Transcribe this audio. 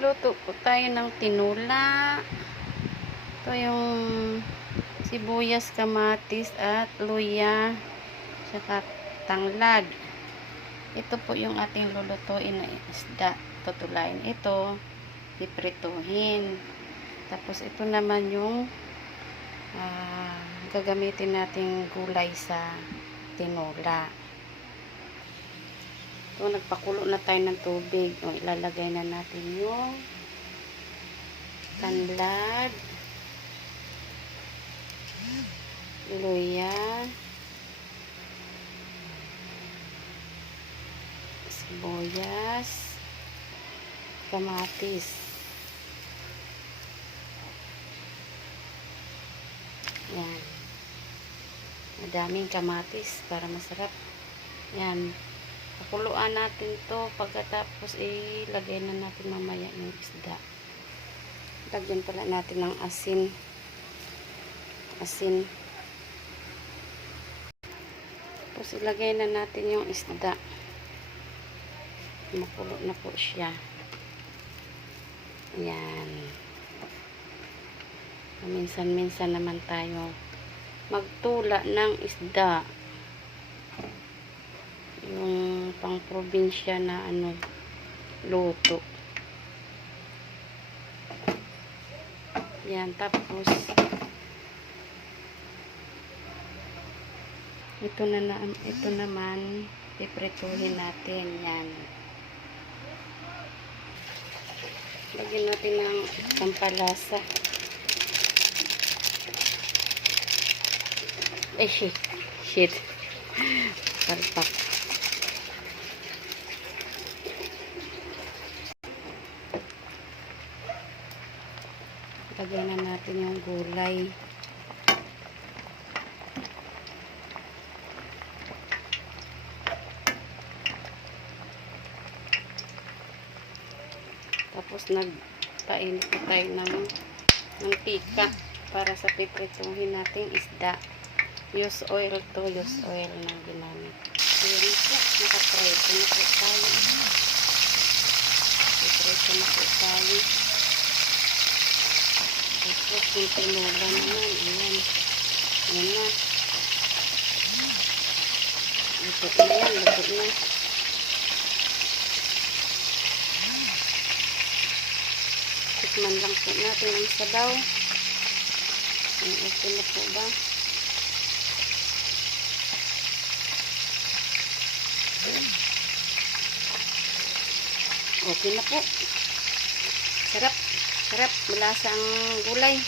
Luto po tayo ng tinula. Ito yung sibuyas, kamatis at luya, saka tanglad. Ito po yung ating lulutuin na isda. Tutulain ito, piprituhin. Tapos ito naman yung gagamitin nating gulay sa tinula. So, nagpakulo na tayo ng tubig. O, ilalagay na natin yung tanglad, luya, sibuyas, kamatis. Yan. Madaming kamatis para masarap. Yan. Pakuluan natin to, pagkatapos ilagay na natin mamaya yung isda. Lagyan pala natin ng asin. Tapos ilagay na natin yung isda. Makulo na po siya. Ayan. Minsan-minsan naman tayo magtula ng isda. Yung pang probinsya na luto. Yan, tapos ito naman piprituhin natin. Yan. Lagyan natin ng pampalasa. Ay, shit. Palpak. Lagyan na natin yung gulay. Tapos nagpainit na tayo ng mantika para sa piprituhin nating isda. Use oil to, use oil na ginamit. Ayan po, nakapreto na po tayo. Piprito na po tayo. Tapos yung tinula naman, ayan. Ayan na. Luto na yan, luto na. Tikman lang po natin ang sabaw. Okay na po ba? Okay na po. Sarap. Malasa ang gulay.